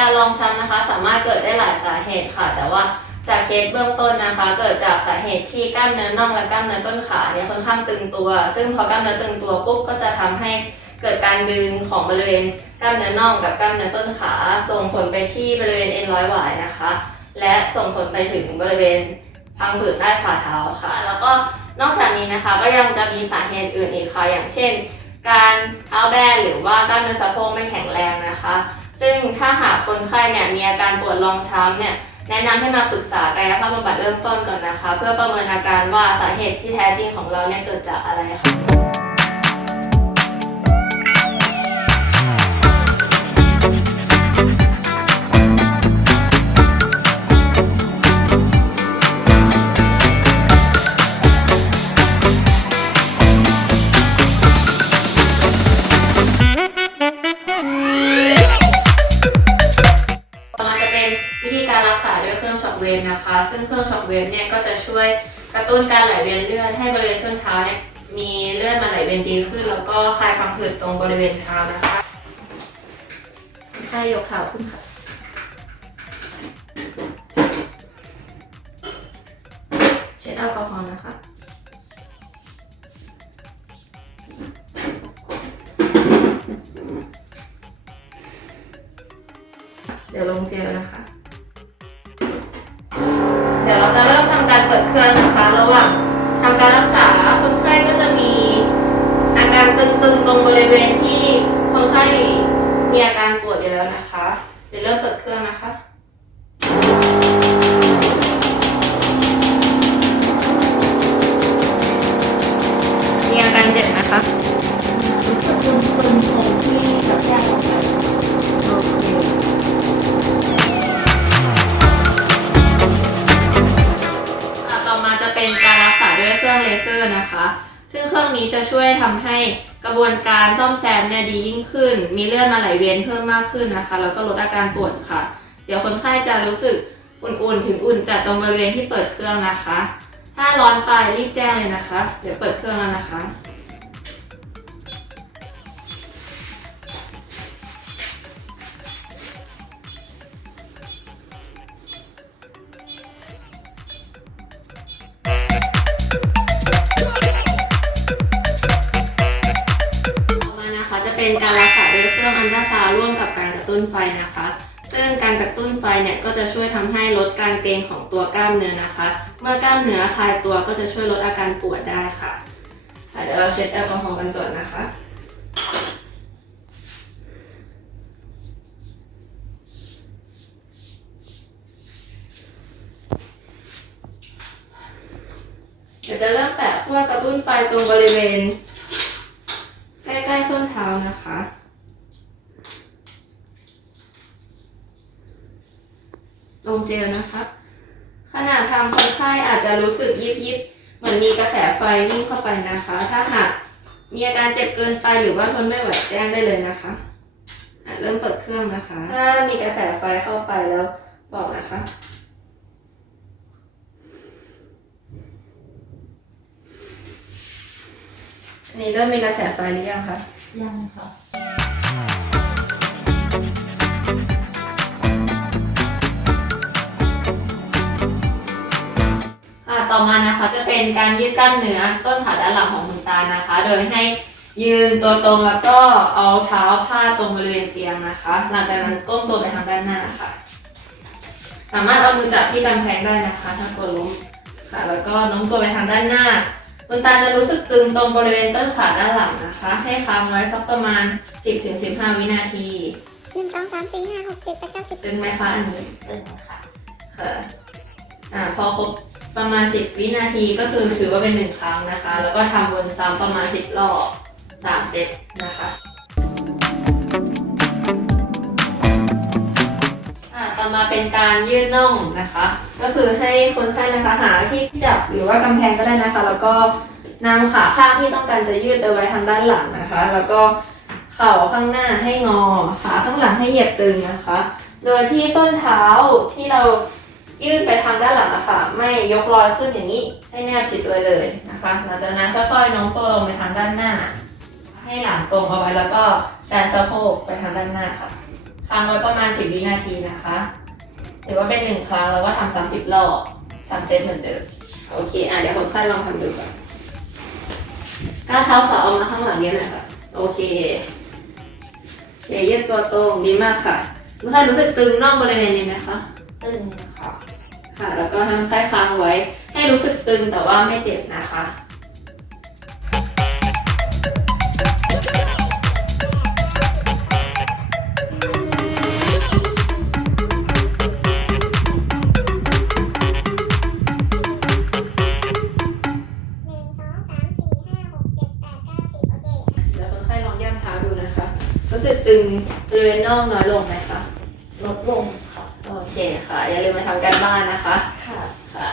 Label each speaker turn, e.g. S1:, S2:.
S1: การรองช้ำนะคะ สามารถเกิดได้หลายสาเหตุค่ะ แต่ว่าจากเคสเบื้องต้นนะคะ เกิดจากสาเหตุที่กล้ามเนื้อน่องและกล้ามเนื้อต้นขาเนี่ยค่อนข้างตึงตัว ซึ่งพอกล้ามเนื้อตึงตัวปุ๊บก็จะทำให้เกิดการดึงของบริเวณกล้ามเนื้อน่องกับกล้ามเนื้อต้นขาส่งผลไปที่บริเวณเอ็นร้อยหวายนะคะ และส่งผลไปถึงบริเวณพังผืดใต้ฝ่าเท้าค่ะ แล้วก็นอกจากนี้นะคะก็ยังจะมีสาเหตุอื่นอีกค่ะอย่างเช่น การเท้าแบนหรือว่ากล้ามเนื้อสะโพกไม่แข็งแรงนะคะ ซึ่งถ้าหากคนไข้เนี่ยมีอาการปวดรองช้ำเนี่ยแนะนำให้มาปรึกษากายภาพบำบัดเริ่มต้นก่อนนะคะ เพื่อประเมินอาการว่าสาเหตุที่แท้จริงของเราเนี่ยเกิดจากอะไรค่ะ นะคะ ซึ่งเครื่องช็อคเวฟเนี่ยก็จะช่วยกระตุ้นการไหลเวียนเลือดให้บริเวณส้นเท้าเนี่ยมีเลือดมาไหลเวียนดีขึ้น แล้วก็คลายพังผืดตรงบริเวณเท้านะคะให้ยกเท้าขึ้นค่ะเช็ดแอลกอฮอล์นะคะเดี๋ยวลงเจลนะคะ การเปิดเครื่องนะคะ ระหว่างทำการรักษาคนไข้ก็จะมีอาการตึงๆตรงบริเวณที่คนไข้มีอาการปวดอยู่แล้วนะคะ เดี๋ยวเริ่มเปิดเครื่องนะคะ เค
S2: รื่อ
S1: งนี้จะช่วยทำให้กระบวนการซ่อมแซมเนี่ยดียิ่งขึ้น มีเลือดมาไหลเวียนเพิ่มมากขึ้นนะคะ แล้วก็ลดอาการปวดค่ะ เดี๋ยวคนไข้จะรู้สึกอุ่นๆ ถึงอุ่นจัดตรงบริเวณที่เปิดเครื่องนะคะ ถ้าร้อนไปรีบแจ้งเลยนะคะ เดี๋ยวเปิดเครื่องแล้วนะคะ เป็นการรักษาด้วยเครื่องอันตราซาวร่วมกับการกระตุ้นไฟนะคะ ซึ่งการกระตุ้นไฟเนี่ยก็จะช่วยทำให้ลดการเกร็งของตัวกล้ามเนื้อนะคะ เมื่อกล้ามเนื้อคลายตัวก็จะช่วยลดอาการปวดได้ค่ะเดี๋ยวเราเช็ดแอลกอฮอล์กันก่อนนะคะเดี๋ยวจะเริ่มแปะขั้วกระตุ้นไฟตรงบริเวณ นะคะ ลงเจลนะคะ ขณะทำคนไข้อาจจะรู้สึกยิบยิบเหมือนมีกระแสไฟวิ่งเข้าไปนะคะ ถ้าหากมีอาการเจ็บเกินไปหรือว่าทนไม่ไหวแจ้งได้เลยนะคะอะเริ่มเปิดเครื่องนะคะ ถ้ามีกระแสไฟเข้าไปแล้วบอกนะคะ อันนี้เริ่มมีกระแสไฟหรือยังคะ
S2: ยังค่ะ
S1: ค่ะต่อมานะคะจะเป็นการยืดกล้ามเนื้อต้นขาด้านหลังของคุณตานะคะ โดยให้ยืนตัวตรงแล้วก็เอาเท้าพาดตรงบริเวณเตียงนะคะ หลังจากนั้นก้มตัวไปทางด้านหน้าค่ะ สามารถเอามือจับที่กำแพงได้นะคะถ้ากลัวล้มค่ะ แล้วก็โน้มตัวไปทางด้านหน้า คุณตาจะรู้สึกตึงตรงบริเวณต้นขาด้านหลังนะคะ ให้ค้างไว้สักประมาณ 10-15 วินาที
S3: หนึ่งสองสามสี่ห้าหกเจ็ดแปดเก้าสิบ
S1: ตึงไหมคะอันนี้
S2: ตึงค่ะ
S1: ค่ะอ่าพอครบประมาณ 10 วินาทีก็คือถือว่าเป็นหนึ่งครั้งนะคะ แล้วก็ทำวนซ้ำประมาณ 10 รอบ 3 เซตนะคะ มาเป็นการยืดน่องนะคะ ก็คือให้คนไข้นะคะหาที่จับหรือว่ากำแพงก็ได้นะคะ แล้วก็นำขาข้างที่ต้องการจะยืดเอาไว้ทางด้านหลังนะคะ แล้วก็เข่าข้างหน้าให้งอ ขาข้างหลังให้เหยียดตึงนะคะ โดยที่ส้นเท้าที่เรายื่นไปทางด้านหลังอะคะไม่ยกลอยขึ้นอย่างนี้ให้แนบชิดไว้เลยนะคะหลังจากนั้นค่อยๆโน้มตัวลงไปทางด้านหน้า ให้หลังตรงเอาไว้แล้วก็ดันสะโพกไปทางด้านหน้าค่ะ ค้างไว้ประมาณ 10 วินาทีนะคะเถือว่าเป็นหนึ่งครั้งแล้วก็ทำสามสิบรอบสามเซตเหมือนเดิม โอเค อะเดี๋ยวคนไข้ลองทำดูก่อนก้าวเท้าขวาออกมาข้างหลังเนี้ยหน่อยค่ะ โอเคเดี๋ยวยืดตัวตรงดีมากค่ะคนไข้รู้สึกตึงน่องบริเวณนี้ไหมคะ
S2: ตึงค่ะ
S1: ค่ะ แล้วก็ให้คนไข้ค้างไว้ ให้รู้สึกตึงแต่ว่าไม่เจ็บนะคะ ตึงบริเวณน่องน้อยลงไหมคะ
S2: ลดลงค่ะ
S1: โอเคค่ะ อย่าลืมมาทำการบ้านนะคะ
S2: ค่ะ
S1: ค่ะ